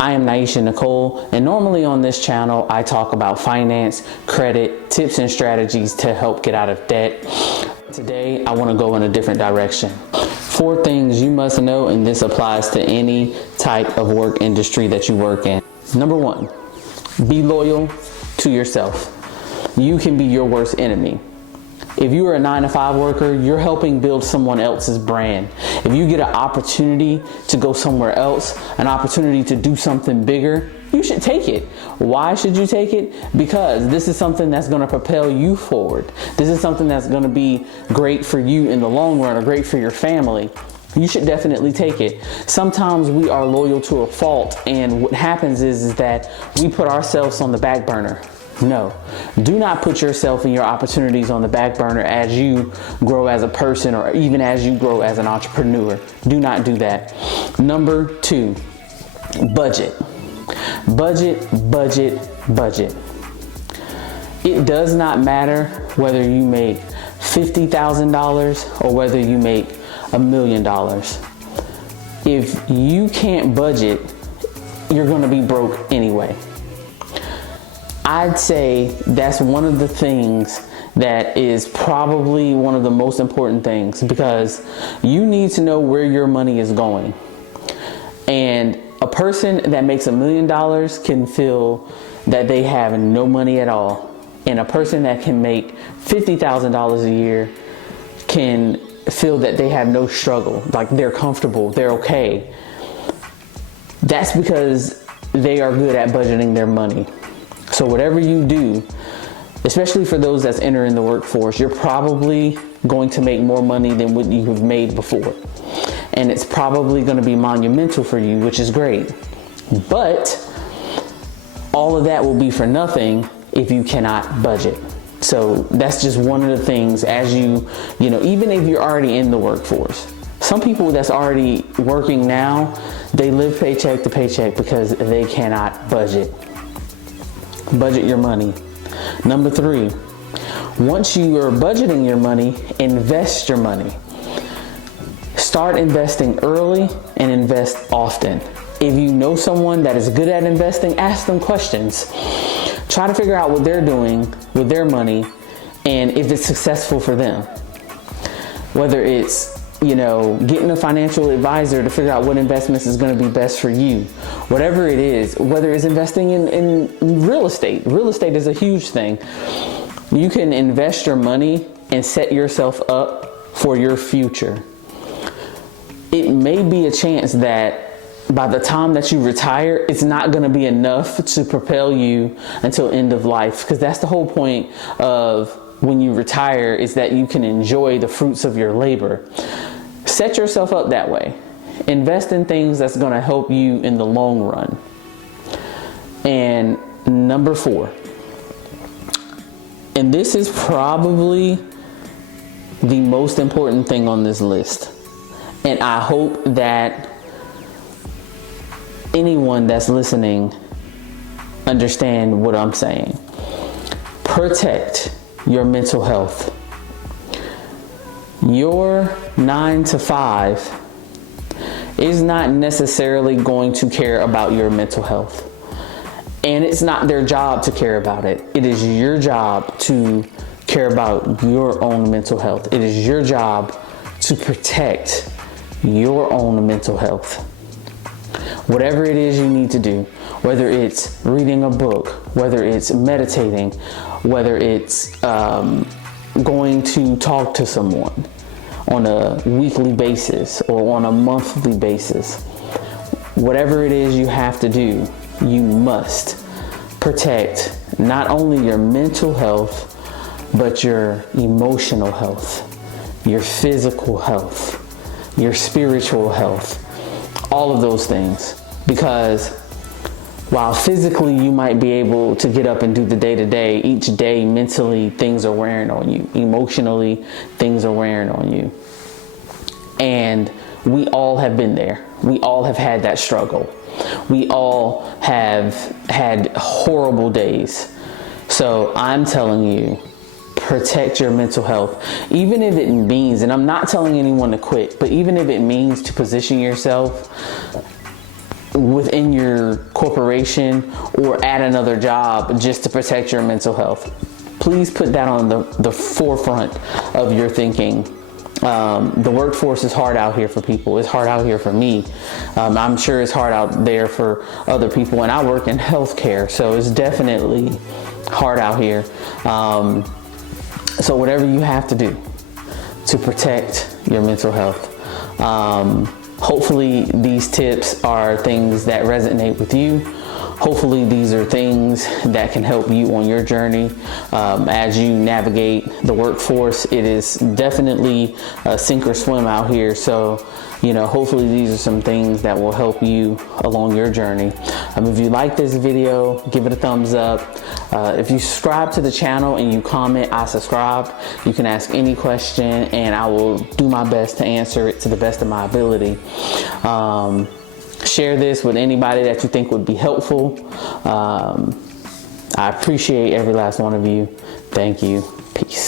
I am Naisha Nicole, and normally on this channel, I talk about finance, credit, tips and strategies to help get out of debt. Today, I want to go in a different direction. 4 things you must know, and this applies to any type of work industry that you work in. Number 1, be loyal to yourself. You can be your worst enemy. If you are a 9-to-5 worker, you're helping build someone else's brand. If you get an opportunity to go somewhere else, an opportunity to do something bigger, you should take it. Why should you take it? Because this is something that's going to propel you forward. This is something that's going to be great for you in the long run, or great for your family. You should definitely take it. Sometimes we are loyal to a fault, and what happens is that we put ourselves on the back burner. No, do not put yourself and your opportunities on the back burner as you grow as a person, or even as you grow as an entrepreneur. Do not do that. Number 2, budget. Budget, budget, budget. It does not matter whether you make $50,000 or whether you make $1 million. If you can't budget, you're going to be broke anyway. I'd say that's one of the things that is probably one of the most important things, because you need to know where your money is going. And a person that makes $1 million can feel that they have no money at all. And a person that can make $50,000 a year can feel that they have no struggle, like they're comfortable, they're okay. That's because they are good at budgeting their money. So whatever you do, especially for those that's entering the workforce, you're probably going to make more money than what you have made before. And it's probably going to be monumental for you, which is great. But all of that will be for nothing if you cannot budget. So that's just one of the things, as you know, even if you're already in the workforce. Some people that's already working now, they live paycheck to paycheck because they cannot budget. Budget your money. Number 3, once you are budgeting your money, invest your money. Start investing early and invest often. If you know someone that is good at investing, ask them questions. Try to figure out what they're doing with their money and if it's successful for them. Whether it's, getting a financial advisor to figure out what investments is going to be best for you. Whatever it is, whether it's investing in real estate. Real estate is a huge thing. You can invest your money and set yourself up for your future. It may be a chance that by the time that you retire, it's not going to be enough to propel you until end of life, because that's the whole point of when you retire, is that you can enjoy the fruits of your labor. Set yourself up that way. Invest in things that's going to help you in the long run. And number 4, and this is probably the most important thing on this list, and I hope that anyone that's listening understand what I'm saying. Protect your mental health. Your 9-to-5 is not necessarily going to care about your mental health. And it's not their job to care about it. It is your job to care about your own mental health. It is your job to protect your own mental health. Whatever it is you need to do, whether it's reading a book, whether it's meditating, whether it's going to talk to someone on a weekly basis or on a monthly basis, whatever it is you have to do, you must protect not only your mental health, but your emotional health, your physical health, your spiritual health, all of those things. Because while physically you might be able to get up and do the day-to-day, each day mentally things are wearing on you. Emotionally, things are wearing on you. And we all have been there. We all have had that struggle. We all have had horrible days. So I'm telling you, protect your mental health. Even if it means, and I'm not telling anyone to quit, but even if it means to position yourself within your corporation or at another job just to protect your mental health. Please put that on the forefront of your thinking. The workforce is hard out here for people. It's hard out here for me. I'm sure it's hard out there for other people, and I work in healthcare, so it's definitely hard out here. So whatever you have to do to protect your mental health. Hopefully these tips are things that resonate with you. Hopefully these are things that can help you on your journey as you navigate the workforce. It is definitely a sink or swim out here. So, you know, hopefully these are some things that will help you along your journey. If you like this video, give it a thumbs up. If you subscribe to the channel and you comment, I subscribed. You can ask any question and I will do my best to answer it to the best of my ability. Share this with anybody that you think would be helpful. I appreciate every last one of you. Thank you. Peace.